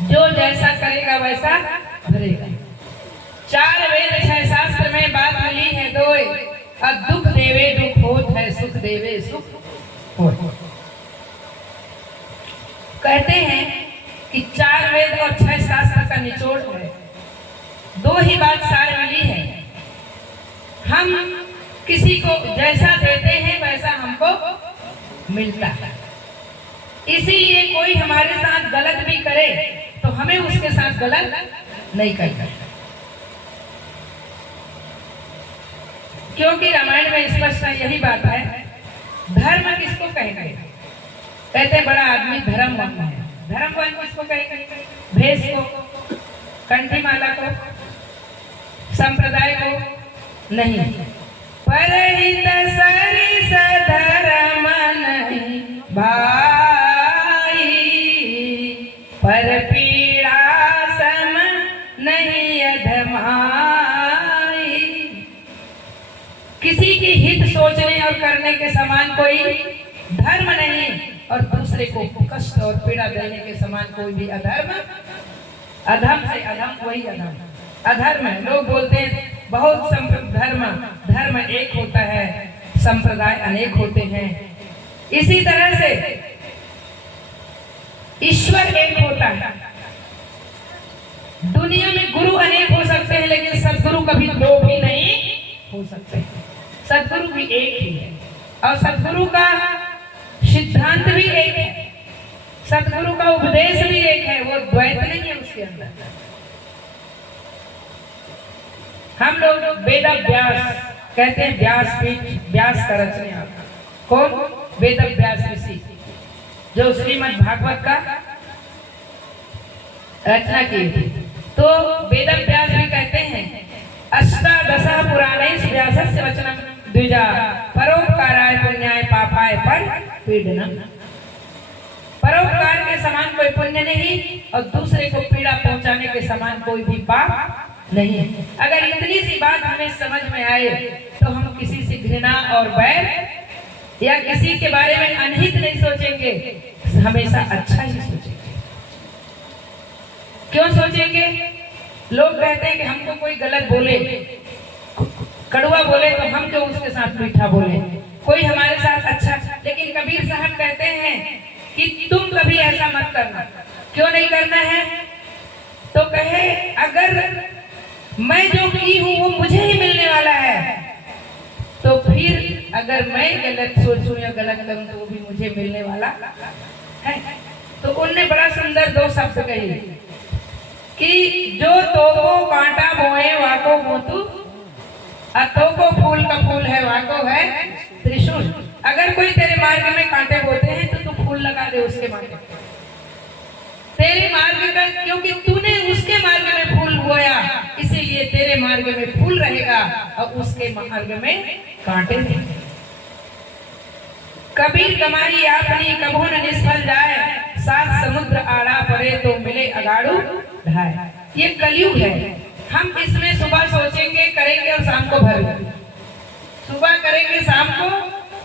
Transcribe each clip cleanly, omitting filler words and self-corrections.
जो जैसा करेगा वैसा भरेगा। 4 वेद 6 शास्त्र में बात मिली है दोय, अब दुख देवे दुख होत है, सुख देवे सुख होत। कहते हैं कि 4 वेद और 6 शास्त्र का निचोड़ है, 2 ही बात सार मिली है। हम किसी को जैसा देते हैं वैसा हमको मिलता है। इसीलिए कोई हमारे साथ गलत भी करे तो हमें उसके साथ गलत नहीं करना, क्योंकि रामायण में स्पष्ट यही बात है। धर्म किसको कहेंगे? कहते बड़ा आदमी धर्मवान है। धर्मवान किसको कहेंगे? भेष को, कंठी माला को, संप्रदाय को नहीं। परहित सरिस धर्म नहीं भाई, पर पीड़ा सम नहीं अधमाई। किसी की हित सोचने और करने के समान कोई धर्म नहीं, और दूसरे को कष्ट और पीड़ा देने के समान कोई भी अधर्म। अधम से अधम वही अधम, अधर्म है। लोग बोलते हैं बहुत धर्म एक होता है, संप्रदाय अनेक होते हैं। इसी तरह से ईश्वर एक होता है। दुनिया में गुरु अनेक हो सकते हैं, लेकिन सदगुरु कभी 2 भी नहीं हो सकते। सदगुरु भी एक ही है, और सदगुरु का सिद्धांत भी एक है, सदगुरु का उपदेश भी एक है। वो द्वैत नहीं है उसके अंदर। हम लोग वेद व्यास कहते हैं, व्यासपीठ, व्यास का रचना कौन? वेद व्यास ऋषि, जो श्रीमद् भागवत का रचना की थी। तो वेद व्यास भी कहते हैं, अष्टादश पुराणैः व्यासस्य वचनं द्विजा, परोपकाराय पुण्याय पापाय पर पीडनम। परोपकार के समान कोई पुण्य नहीं, और दूसरे को पीड़ा पहुंचाने के समान कोई भी पाप नहीं। अगर इतनी सी बात हमें समझ में आए तो हम किसी से घृणा और बैर या किसी के बारे में अनहित नहीं सोचेंगे, हमेशा अच्छा ही सोचेंगे। क्यों सोचेंगे? लोग कहते हैं कि हमको कोई गलत बोले, कड़वा बोले, तो हम क्यों उसके साथ मीठा बोले। कोई हमारे साथ अच्छा, लेकिन कबीर साहब कहते हैं कि तुम कभी ऐसा मत करना। क्यों नहीं करना है? तो कहे अगर मैं जो की हूं वो मुझे ही मिलने वाला है, तो फिर अगर मैं गलत सोचूं या गलत करूं तो वो भी मुझे मिलने वाला है। तो उनने बड़ा सुंदर 2 शब्द कहे कि जो तोको कांटा बोए वाको मोतू, अतोको फूल का फूल है वाको है त्रिशूल। अगर कोई तेरे मार्ग में कांटे बोते हैं तो तू फूल लगा दे उसके मार्ग में, तेरे मार्ग का, क्योंकि तूने उसके मार्ग में फूल बोया, इसीलिए तेरे मार्ग में फूल रहेगा और उसके मार्ग में कांटे रहेंगे। कबीर कमाई आपनी कभू न निष्फल जाए, 7 समुद्र आड़ा पड़े तो मिले अगाड़ू ढाए। ये कलयुग है। हम इसमें सुबह सोचेंगे, करेंगे और शाम को भरेंगे, सुबह करेंगे शाम को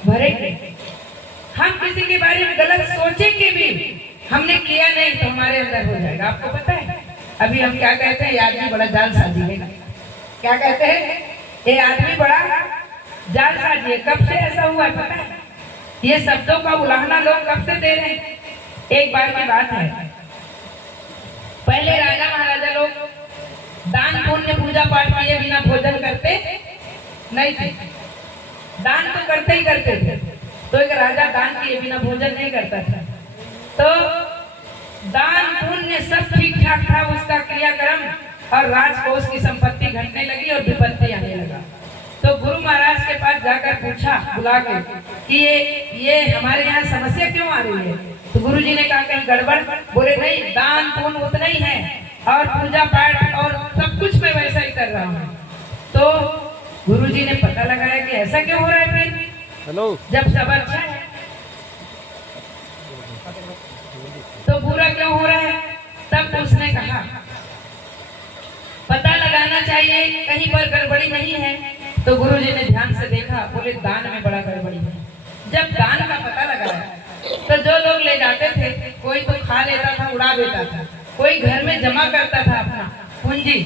भरेंगे। हम किसी के बारे में गलत सोचेंगे भी, हमने किया नहीं तो हमारे अंदर हो जाएगा। आपको पता है अभी हम क्या कहते हैं? ये आदमी बड़ा जालसाजी है। क्या कहते हैं? ये आदमी बड़ा जालसाजी है। कब से ऐसा हुआ पता है? ये शब्दों का उलाहना लोग कब से दे रहे हैं? एक बार की बात है, पहले राजा महाराजा लोग दान पुण्य पूजा पाठ किए बिना भोजन करते नहीं थे। दान तो करते ही करते थे। तो एक राजा दान किए बिना भोजन नहीं करता था। तो दान पुण्य सब ठीक ठाक था उसका क्रियाक्रम, और राजकोष की संपत्ति घटने लगी और विपत्ति आने लगा। तो गुरु महाराज के पास जाकर पूछा बुला के कि ये हमारे यहाँ समस्या क्यों आ रही है? तो गुरु जी ने कहा कहीं गड़बड़? बोले नहीं, दान पुण्य उतना ही है और पूजा पाठ और सब कुछ मैं वैसा ही कर रहा हूँ। तो गुरु जी ने पता लगाया कि ऐसा क्यों हो रहा है। फिर हेलो, जब सब अच्छा है तो बुरा क्यों हो रहा है? तब उसने कहा पता लगाना चाहिए कहीं पर गड़बड़ी नहीं है। तो गुरु जी ने ध्यान से देखा, बोले दान में बड़ा गड़बड़ी है। जब दान का पता लगाया तो जो लोग ले जाते थे कोई तो खा लेता था, उड़ा देता था, कोई घर में जमा करता था अपना पूंजी,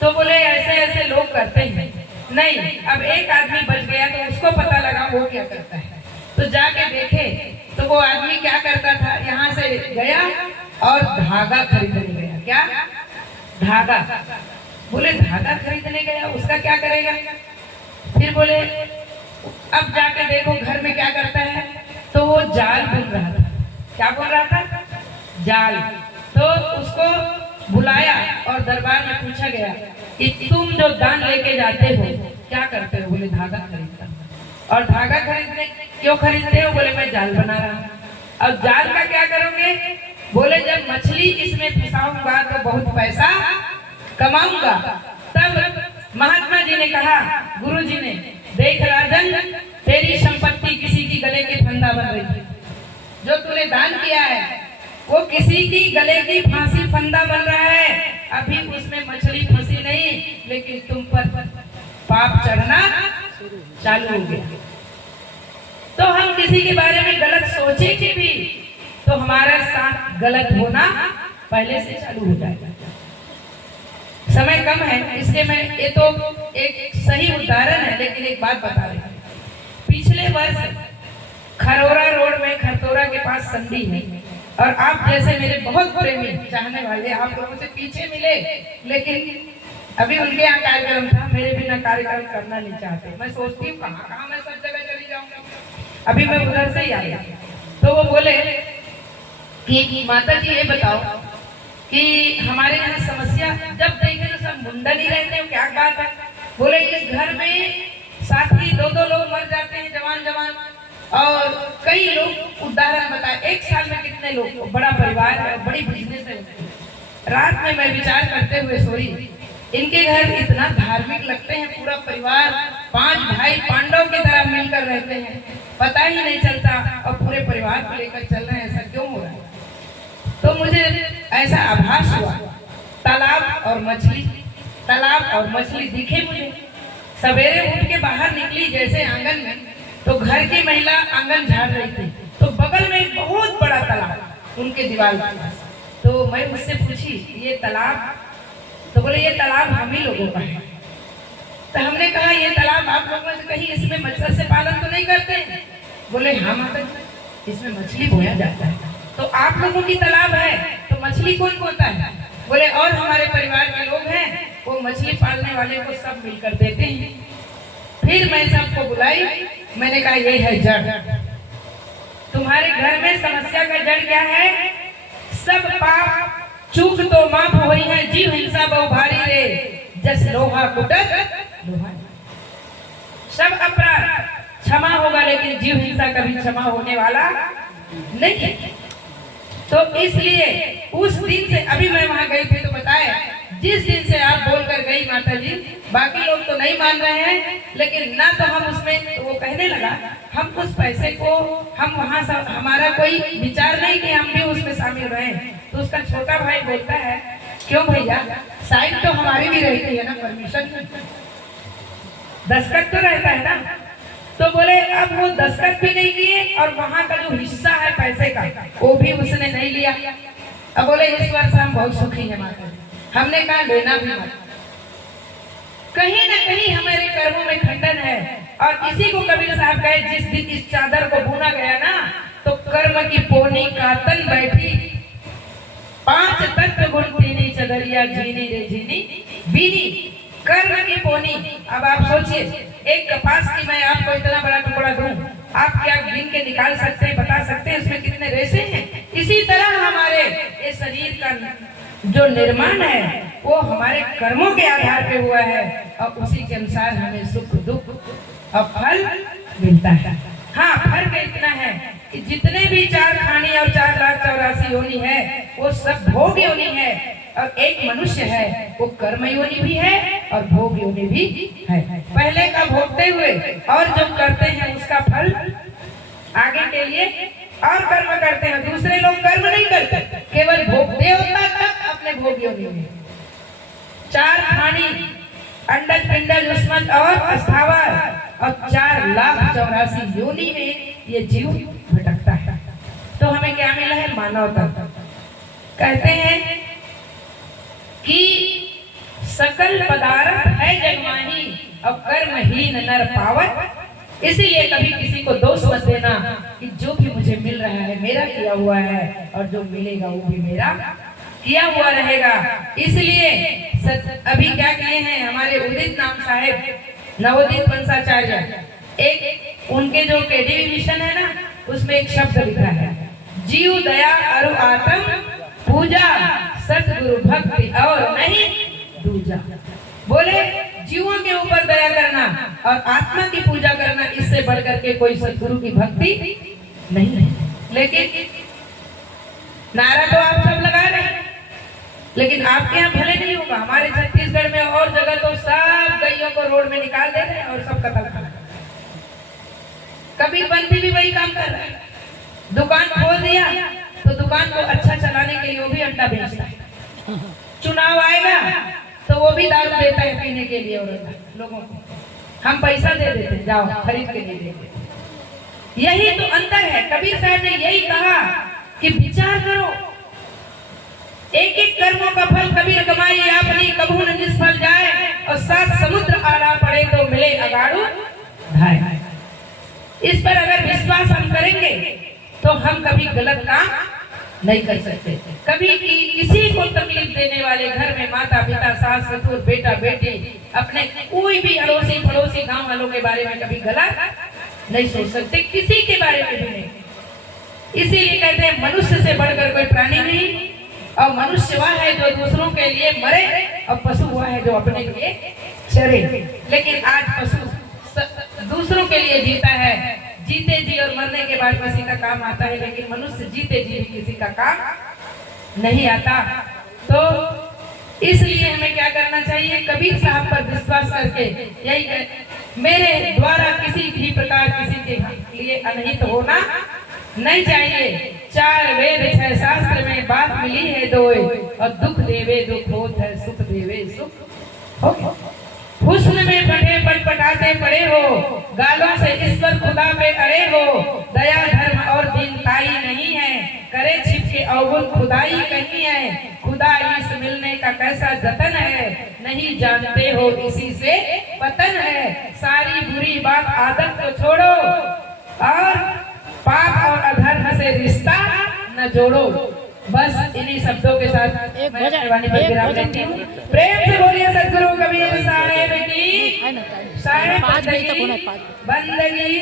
तो बोले ऐसे ऐसे लोग करते हैं नहीं। अब एक आदमी बच गया तो उसको पता लगा वो क्या करता है, तो जाके देखे तो वो आदमी क्या करता था, यहाँ से गया और धागा खरीदने गया। क्या? धागा। बोले धागा खरीदने गया, उसका क्या करेगा? फिर बोले अब जाके देखो घर में क्या करता है, तो वो जाल बुन रहा था। क्या बोल रहा था? जाल। तो उसको बुलाया और दरबार में पूछा गया कि तुम जो दान लेके जाते हो क्या करते हो? बोले धागा खरीदता हूं। और धागा खरीदने क्यों खरीदते हो? बोले मैं जाल बना रहा हूँ। अब जाल का क्या करोगे? बोले जब मछली इसमें फंसाऊंगा तो बहुत पैसा कमाऊंगा। तब महात्मा जी ने कहा, गुरु जी ने, देख राजन, तेरी संपत्ति किसी की गले के फंदा बन रही है। जो तूने दान किया है वो किसी की गले की फांसी फंदा बन रहा है। अभी उसमें मछली फंसी नहीं, लेकिन तुम पर पाप चढ़ना चालू हो गया। तो हम किसी के बारे में गलत सोचेंगे भी तो हमारे साथ गलत होना पहले से चालू हो जाएगा। समय कम है इसलिए मैं, ये तो एक सही उदाहरण है, लेकिन एक बात बता रही हूँ। पिछले वर्ष खरोरा रोड में खरतोरा के पास संधि है, और आप जैसे मेरे बहुत प्रेमी चाहने वाले आप लोगों से पीछे मिले, लेकिन अभी उनके यहाँ कार्यक्रम था, मेरे बिना कार्यक्रम करना नहीं चाहते। मैं सोचती हूँ कहाँ कहाँ मैं सब जगह चली जाऊंगी। अभी मैं उधर से ही आई, तो वो बोले कि माता जी ये बताओ कि हमारे यहाँ समस्या, जब देखे तो सब मुंडन ही रहते हो, क्या बात है? बोले इस घर में साथी दो लोग मर जाते हैं, जवान जवान, और कई लोग उदाहरण बताए, एक साल में कितने लोग, बड़ा परिवार है, बड़ी बिजनेस है। रात में मैं विचार करते हुए सोई, इनके घर इतना धार्मिक लगते हैं, पूरा परिवार 5 भाई पांडव की तरह मिलकर रहते हैं, पता ही नहीं चलता, और पूरे परिवार को लेकर चल रहे हैं, ऐसा क्यों हो रहा है? तो मुझे ऐसा आभास हुआ, तालाब और मछली दिखे मुझे। सवेरे उठ के बाहर निकली जैसे आंगन में, तो घर की महिला आंगन झाड़ रही थी, तो बगल में एक बहुत बड़ा तालाब उनके दीवार के पास। तो मैं उससे पूछी ये तालाब, तो बोले ये तालाब हम ही लोगों का है। तो हमने कहा ये तालाब आप लोग में कहीं इसमें मत्स्य पालन तो नहीं करते? बोले हाँ माता जी, इसमें मछली बोया जाता है। तो आप लोगों की तालाब है तो मछली कौन बोता है? बोले और हमारे परिवार के लोग हैं, वो मछली पालने वाले को सब मिलकर देते हैं। फिर मैं सबको बुलाई, मैंने कहा ये है जड़, तुम्हारे घर में समस्या का जड़ क्या है? सब पाप चूक तो माफ हुई है, जीव हिंसा बहु भारी रे, जस लोहा कुटक लोहा। सब अपराध क्षमा होगा, लेकिन जीव हिंसा कभी क्षमा होने वाला नहीं है। तो इसलिए उस दिन से, अभी मैं वहां गई थी तो बताया, जिस दिन से आप बोलकर गई माता जी, बाकी लोग तो नहीं मान रहे हैं, लेकिन ना तो हम उसमें, तो वो कहने लगा हम उस पैसे को, हम वहां हमारा कोई विचार नहीं कि हम भी उसमें शामिल रहे। तो उसका छोटा भाई बोलता है क्यों भैया, साइन तो हमारी भी रहती है ना, परमिशन दस्तखत तो रहता है ना। तो बोले अब वो दस्तखत भी नहीं किए, और वहां का जो हिस्सा है पैसे का वो भी उसने नहीं लिया। अब बोले इस वर्ष हम बहुत सुखी हैं माता। हमने कहा लेना भी मत, कहीं ना कहीं हमारे कर्मों में खंडन है। और इसी को कबीर साहब कहे, जिस दिन इस चादर को बुना गया ना, तो कर्म की पोनी कातन बैठी, 5 तत्व गुण तीनी चदरिया, जीनी रे जीनी बीनी, कर्म की पोनी। अब आप सोचिए, एक कपास की मैं आपको इतना बड़ा टुकड़ा दूं, आप क्या गिन के निकाल सकते हैं, बता सकते हैं इसमें कितने रेशे हैं? इसी तरह हमारे ये शरीर का जो निर्माण है वो हमारे कर्मों के आधार पे हुआ है, और उसी के अनुसार हमें सुख दुख और फल मिलता है। हाँ, फर्क इतना है कि जितने भी 4 खानी और 4,84,000 योनि है वो सब भोग योनि है, और एक मनुष्य है वो कर्म योनि भी है और भोग योनि भी है। पहले का भोगते हुए और जो करते हैं उसका फल आगे के लिए और कर्म करते हैं। दूसरे लोग कर्म नहीं करते, केवल भोगते होता तक अपने भोग योनि में। 4 खानी, अंडज पिंडज उष्मत और स्थावर, और 4,84,000 योनि में ये जीव भटकता है। तो हमें क्या मिला है? मानवता। कहते हैं सकल पदार्थ है जगमाही और कर्महीन नर पावत। इसीलिए कभी किसी को दोष मत देना कि जो भी मुझे मिल रहा है मेरा किया हुआ है और जो मिलेगा वो भी मेरा किया हुआ रहेगा। इसलिए अभी क्या किए हैं हमारे उदित नाम साहेब नवोदित वंशाचार्य, एक उनके जो केडीवी मिशन है ना उसमें एक शब्द लिखा है, जीव दया अरु आत्म पूजा सतगुरु भक्ति और नहीं दूजा। बोले जीवों के ऊपर दया करना और आत्मा की पूजा करना, इससे बढ़कर के कोई सतगुरु की भक्ति नहीं है। लेकिन नारा तो आप सब लगा रहे हैं, लेकिन आपके यहाँ भले नहीं होगा। हमारे छत्तीसगढ़ में और जगह तो सब गैयों को रोड में निकाल दे रहे हैं और सब कत्ल कर रहे हैं। कबीर पंथी भी वही काम कर रहा है, दुकान खोल दिया तो दुकान को अच्छा चलाने के लिए वो भी अंडा बेचता है। चुनाव आएगा तो वो भी दारू देता है पीने के लिए और लोगों को हम पैसा दे देते हैं, जाओ खरीद के लिए देते। यही तो अंतर है। कबीर साहब ने यही कहा कि विचार करो, एक एक कर्मों का फल कबीर कमाई अपनी कभू न निष्फल जाए और सात समुद्र आड़ा पड़े तो मिले अगाड़ू ढाई। इस पर अगर विश्वास हम करेंगे तो हम कभी गलत काम नहीं कर सकते। कभी किसी को तकलीफ देने वाले घर में माता पिता सास ससुर बेटा बेटी अपने कोई भी अड़ोसी पड़ोसी गांव वालों के बारे में कभी गलत नहीं सोच सकते, किसी के बारे में भी नहीं। इसीलिए कहते हैं मनुष्य से बढ़कर कोई प्राणी नहीं, और मनुष्य वह है जो दूसरों के लिए मरे और पशु वह है जो अपने लिए चरे। लेकिन आज पशु दूसरों के लिए जीता है, जीते जी और मरने के बाद किसी का काम आता है, लेकिन मनुष्य जीते जी किसी का काम नहीं आता। तो इसलिए हमें क्या करना चाहिए, कबीर साहब पर विश्वास करके यही मेरे द्वारा किसी भी प्रकार किसी के लिए अनहित होना नहीं चाहिए। चार वेद छह शास्त्र में बात मिली है दोए, और दुख देवे दुख होत है सुख देवे सुख हो। हुस्न में पटे पटपटाते पड़े हो, गालों से ईश्वर खुदा पे अड़े हो। दया धर्म और दीनताई नहीं है, करे छिप के अवगुण खुदाई कहीं है। खुदा इस मिलने का कैसा जतन है, नहीं जानते हो इसी से पतन है। सारी बुरी बात आदत को छोड़ो और पाप और अधर्म से रिश्ता न जोड़ो। बस इन्हीं शब्दों के साथ एक मैं भजन मेहरबानी पर विराम लेती हूँ। प्रेम से बोलिए सद्गुरु कबीर साहेब की साहेब बंदगी।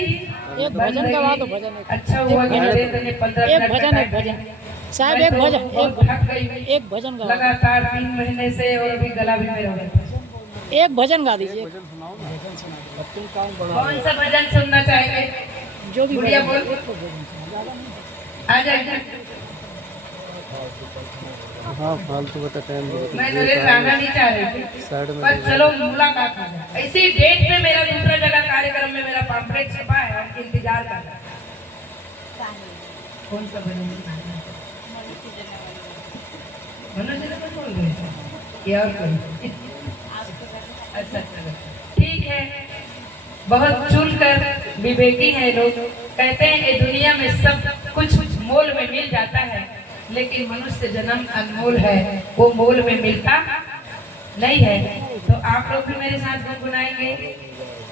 एक भजन गवा दो, भजन अच्छा हुआ कि नरेंद्र ने 15 एक मिनट भजन एक भजन साहब एक भजन थक गई एक भजन गा लगातार 3 महीने से, और अभी गला भी मेरा एक भजन गा दीजिए। कौन सा भजन सुनना चाहेंगे? जो भी गुड़िया बोल आ जाए। हाँ फालतू बता टाइम मैं नरेंद्र आना नहीं चाह रही थी, पर चलो मुलाकात हो जाए। इसी डेट पे मेरा दूसरा जगह कार्यक्रम में मेरा पम्पलेट छपा है, इंतजार कर रहा है। कौन सा भजन मनोज जी बोल रहे हैं और कोई? अच्छा चलो ठीक है। बहुत चुन कर विवेकी है लोग, कहते हैं ये दुनिया में सब कुछ मोल में मिल जाता है, लेकिन मनुष्य जन्म अनमोल है, वो मोल में मिलता नहीं है। तो आप लोग भी मेरे साथ गुनगुनाएंगे।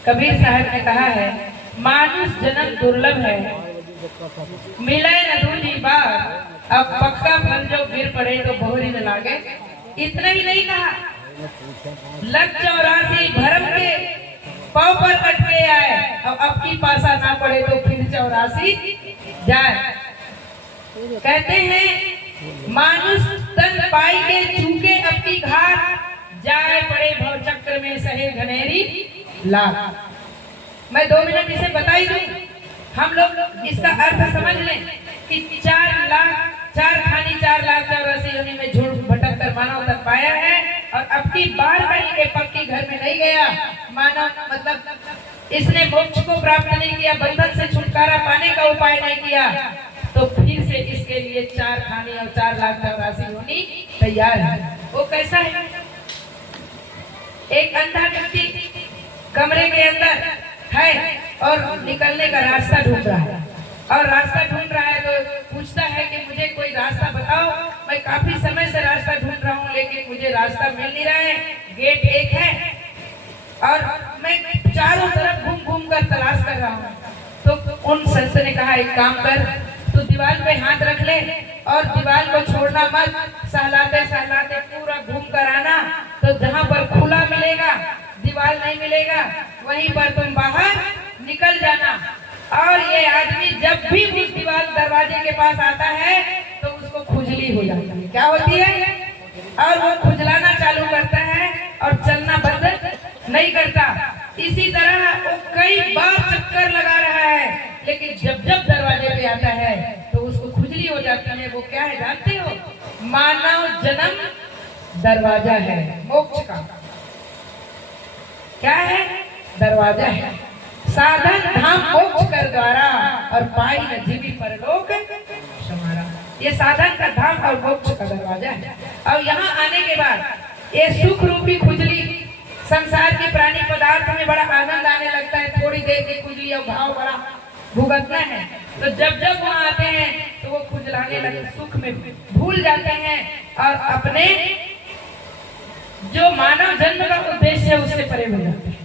कबीर साहब ने कहा है, मानुष जन्म दुर्लभ है, मिले न दूनी बार, अब पक्का फल जो गिर पड़े तो बोहरी न लागे। इतना ही नहीं कहा, लग 84 भरम के पाँव पर अटके आए, अब की पासा ना पड़े तो फिर 84 जाए। कहते हैं मानुष तन पाई के चूके अब की घाट, जाए पड़े भव चक्र में सहे घनेरी लाख। मैं 2 मिनट इसे बताई दूं, हम लोग इसका अर्थ समझ लें कि 4 लाख 4,84,84 योनि में झूठ भटक कर मानव तक पाया है, और अब की बार कहीं के पक्की घर में नहीं गया। मानव मतलब इसने मोक्ष को प्राप्त नहीं किया, बंधन से छुटकारा पाने का उपाय नहीं किया, तो फिर से इसके लिए 4 खानी और 4,84,84 योनि तैयार है। वो कैसा है? एक अंधा व्यक्ति कमरे के अंदर है और निकलने का रास्ता ढूंढ रहा है, और रास्ता ढूंढ रहा है तो पूछता है कि मुझे कोई रास्ता बताओ, मैं काफी समय से रास्ता ढूंढ रहा हूँ लेकिन मुझे रास्ता मिल नहीं रहा है, गेट एक है और मैं चारों तरफ घूम घूम कर तलाश कर रहा हूँ। तो उन संत ने कहा एक काम कर, तू दीवार पे हाथ रख ले और दीवार को छोड़ना मत, सहलाते सहलाते पूरा घूम कर आना, तो जहाँ पर खुला मिलेगा, दीवार नहीं मिलेगा, वहीं पर तुम बाहर निकल जाना। और ये आदमी जब भी उस दीवार दरवाजे के पास आता है तो उसको खुजली हो जाती है। क्या होती है? और वो खुजलाना चालू करता है और चलना बंद नहीं करता। इसी तरह वो कई बार चक्कर लगा रहा है, लेकिन जब जब दरवाजे पे आता है तो उसको खुजली हो जाती है। वो क्या है जानते हो? मानव जन्म दरवाजा है मोक्ष का। क्या है? दरवाजा है। साधन धाम मोक्ष कर द्वारा और पाई न जीवी परलोक समारा। ये साधन का धाम और मोक्ष का दरवाजा है। और यहाँ आने के बाद ये सुख रूपी खुजली, संसार के प्राणी पदार्थ में बड़ा आनंद आने लगता है, थोड़ी देर की खुजली और भाव बड़ा भुगतना है। तो जब जब वहाँ आते हैं तो वो खुजलाने लगे, सुख में भूल जाते हैं और अपने जो मानव जन्म का उद्देश्य है उससे परे हो जाते हैं,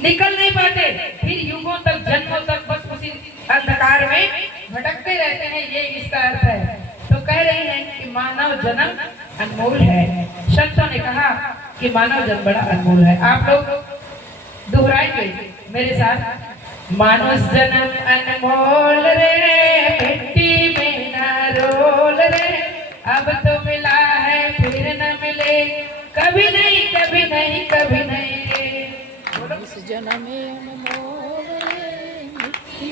निकल नहीं पाते। फिर युगों तक, जन्मों तक बस उसी अंधकार में भटकते रहते हैं। ये इसका अर्थ है। तो कह रहे हैं कि मानव जन्म अनमोल है। संतों ने कहा कि मानव जन्म बड़ा अनमोल है। आप लोग दोहराएंगे मेरे साथ। मानव जन्म अनमोल रे, मिट्टी में ना रोल रे, अब तो मिला है फिर न मिले, कभी नहीं कभी नहीं कभी नहीं रे। इस जन्म में अनमोल रे, मिट्टी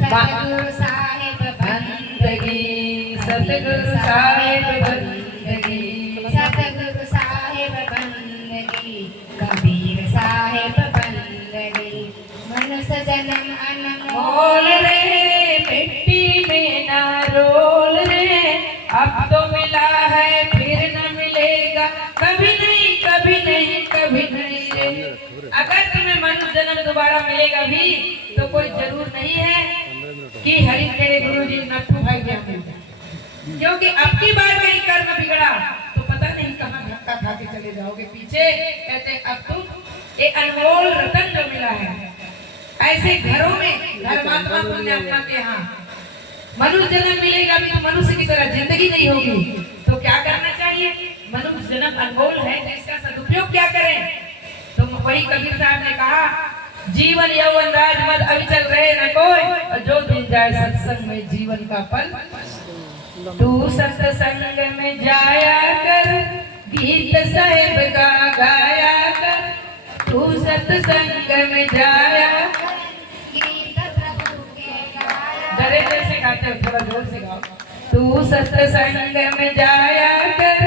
सतगुरु साहिब बंदगी, सतगुरु साहिब बंदगी, सतगुरु साहिब बंदगी, कबीर साहिब बंदगी, मनुष्य जन्म अनमोल मोल रे, मिट्टी में ना रोल रे, अब तो मिला है फिर न मिलेगा, कभी नहीं कभी नहीं कभी नहीं रे। अगर तुम्हें मनुष्य जन्म दोबारा मिलेगा भी तो कोई जरूर नहीं है कि हरि तेरे गुरु जी नट्ठू भाई क्या मिलता, क्योंकि अब की बार कहीं कर्म बिगड़ा तो पता नहीं कहाँ धक्का खा के चले जाओगे पीछे। कहते अब तुम एक अनमोल रतन जो मिला है, ऐसे घरों में धर्मात्मा पुण्यात्मा के यहाँ मनुष्य जन्म मिलेगा भी तो मनुष्य की तरह जिंदगी नहीं होगी। तो क्या करना चाहिए? मनुष्य जन्म अनमोल है, इसका सदुपयोग क्या करें? तो वही कबीर साहब ने कहा, जीवन यौवन राज मद अविचल रहे न कोई, और जो दिन जाए सत्संग में जीवन का पल। तू सत्संग में जाया कर, गीत साहिब का गाया कर, तू सत्संग में जाया कर। गीत प्रभु के गाया, डरे जैसे गाते हो, थोड़ा जोर से गाओ। तू सत्संग में जाया कर,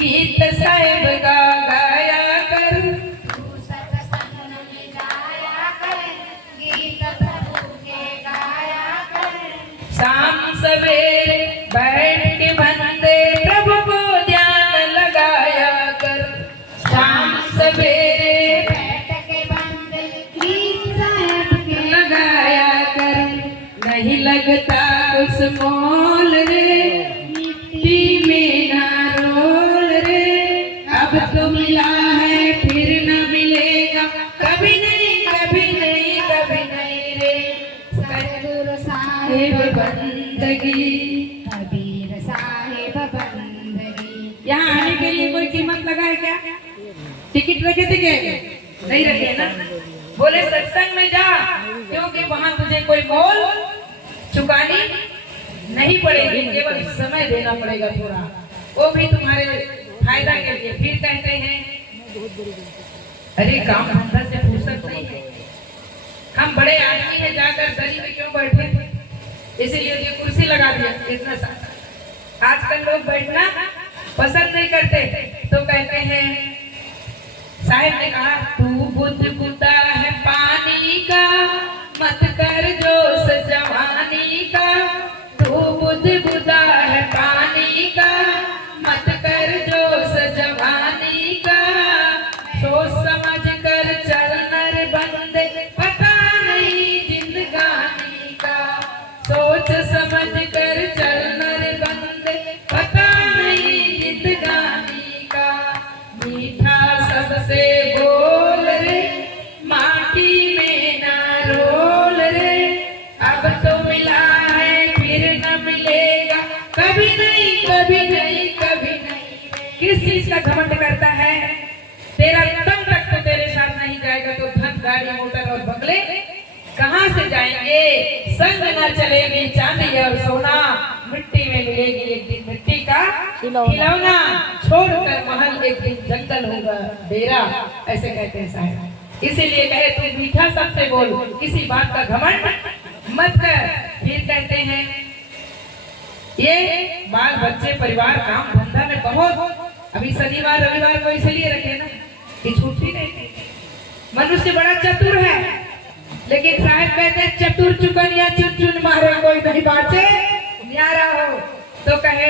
गीत साहिब का गाया कर, तू सत्संग में जाया कर, गीत प्रभु के गाया कर। शाम सवेरे बैठ के बंदे प्रभु को ध्यान लगाया कर, शाम सवेरे बैठ के बंद गीत साहिब के लगाया कर। नहीं लगता कुछ मोल रे, मिट्टी में ना रोल रे, अब तो मिला है फिर न मिलेगा, कभी नहीं कभी नहीं कभी नहीं रे। सतगुरु साहिब साहिब बंदगी। कबीर साहिब बंदगी। यहाँ आने के लिए कोई कीमत लगा है क्या? टिकट रखे थे क्या? नहीं रखे ना। बोले सत्संग में जा, क्योंकि वहाँ तुझे कोई मोल चुकानी नहीं पड़ेगी, केवल समय देना पड़ेगा थोड़ा, वो भी तुम्हारे फायदा के लिए। फिर कहते हैं, अरे काम धंधा से फुर्सत नहीं है, हम बड़े आदमी हैं, जाकर दरी में क्यों बैठे, इसीलिए ये कुर्सी लगा दिया इतना सा। आजकल लोग बैठना पसंद नहीं करते। तो कहते हैं, साहिब ने कहा, तू बुद्ध बुद्धा है पानी का, मत कर जोश जवानी का, तू बुद्ध बुद्धा है पानी का, मत कर जोश जवानी का, सोच समझ कर चल नर बंदे, पता नहीं जिंदगानी बोले कहाँ से जाएंगे, संग न चलेगी चांदी और सोना, मिट्टी में मिलेगी एक दिन मिट्टी का खिलौना, छोड़कर महल एक दिन जंगल होगा डेरा, ऐसे कहते हैं साहब। इसीलिए कहे तू मीठा सबसे बोल, किसी बात का घमंड मत कर। फिर कहते हैं ये बाल बच्चे परिवार काम धंधा में बहुत, अभी शनिवार रविवार को इसलिए रखे ना कि छुट्टी नहीं थी। मनुष्य बड़ा चतुर है, लेकिन साहब कहते हैं चतुर चुकन या चुन चुन मारे कोई नहीं बाँचे न्यारा हो। तो कहे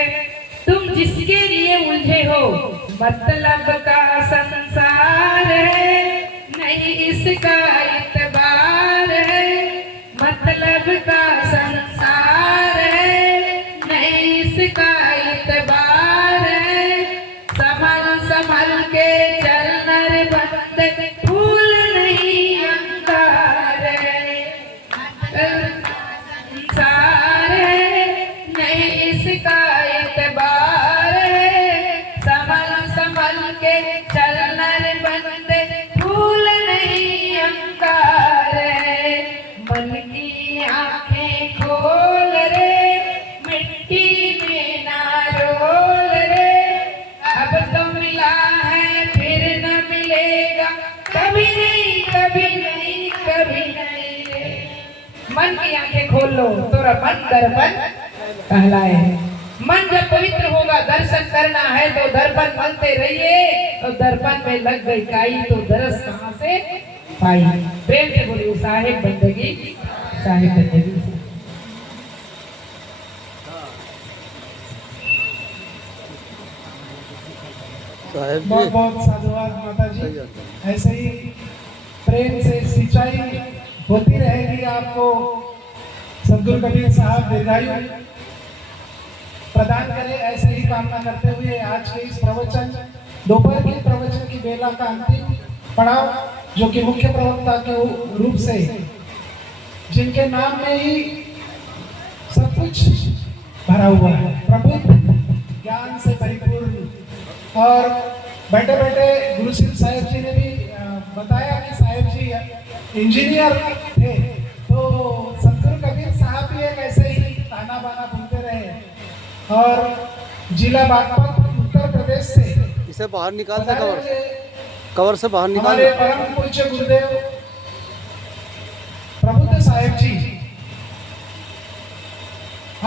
तुम जिसके लिए उलझे हो, मतलब का संसार है नहीं इसका इतबार है, मतलब का संसार है नहीं इसका इतबार है, संभल संभल के चलना रे बंदे, फूल नहीं अंगार है, संसार है नहीं इसका इतबार है, संभल संभल के चलना रे बंदे, फूल नहीं अंगार है। मन की आंखें खोल रे, मिट्टी में ना रोल रे, अब तो मिला है फिर न मिलेगा, कभी नहीं कभी नहीं कभी नहीं रे। मन की आंखें खोल लो, तोरा मन दर्पण कहलाए। मन जब पवित्र होगा, दर्शन करना है तो दर्पण मलते रहिए, और दर्पण में लग गई काई तो दरस कहाँ से पाई। प्रेम से बोलिए साहिब बंदगी, साहिब बंदगी। साहेब बहुत जी बहुत साधुवाद माता जी। ऐसे ही प्रेम से सिंचाई होती रहेगी, आपको सदगुरु कबीर साहब दीर्घायु प्रदान करें, ऐसे ही कामना करते हुए आज के इस प्रवचन, दोपहर के प्रवचन की बेला का अंतिम पड़ाव, जो कि मुख्य प्रवक्ता के रूप से, जिनके नाम में ही सब कुछ भरा हुआ है, प्रबुद्ध ज्ञान से परिपूर्ण, और बैठे बैठे गुरु सिंह साहिब जी ने भी बताया कि साहिब जी इंजीनियर थे, तो सदगुरु कबीर साहब भी एक ऐसे ही ताना बाना बोलते रहे, और जिला बागपत उत्तर प्रदेश से इसे बाहर निकाल दे, कवर से बाहर निकाल हमारे परम पूज्य गुरुदेव प्रबुद्ध साहिब जी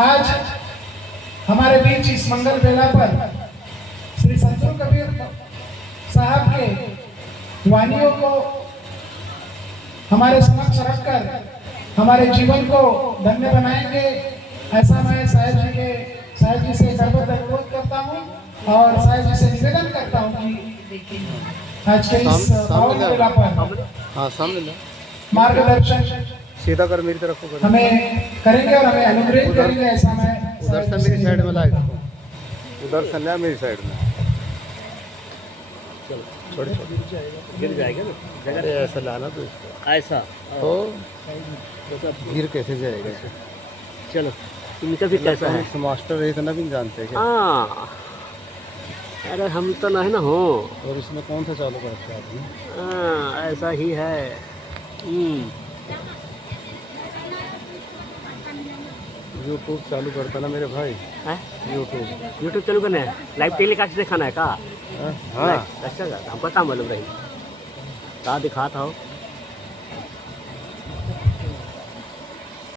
आज हमारे बीच इस मंगल बेला पर श्री सदगुरु कबीर साहब के वाणियों को हमारे समक्ष रखकर हमारे जीवन को धन्य बनाएंगे, ऐसा मैं साहिब जी से गर्वत अनुरोध करता हूँ, और साहिब जी से निवेदन करता हूँ कि आज के इस पावन बेला पर हाँ सामने ला, मार्गदर्शन सीधा कर मेरी तरफ को कर। हमें करेंगे और हमें अनुग्रहित करेंगे, ऐसा मैं उधर से मेरी साइड में लाएगा, उधर से ला मेरी साइड में। चलो छोड़ गिर जाएगा ना, अरे ऐसा लाना तो इसको ऐसा तो गिर कैसे जाएगा इसे। चलो इनका भी कैसा है, मास्टर इतना भी नहीं जानते क्या? हाँ अरे हम तो नहीं ना हो। और इसमें कौन सा चालू करते हैं आदमी? हाँ ऐसा ही है। यूट्यूब चालू करता ना मेरे भाई, है यूट्यूब चालू करना है, लाइव टेलीकास्ट दिखाना है का? हाँ अच्छा हमको कहाँ मालूम रही, कहाँ दिखाता हो।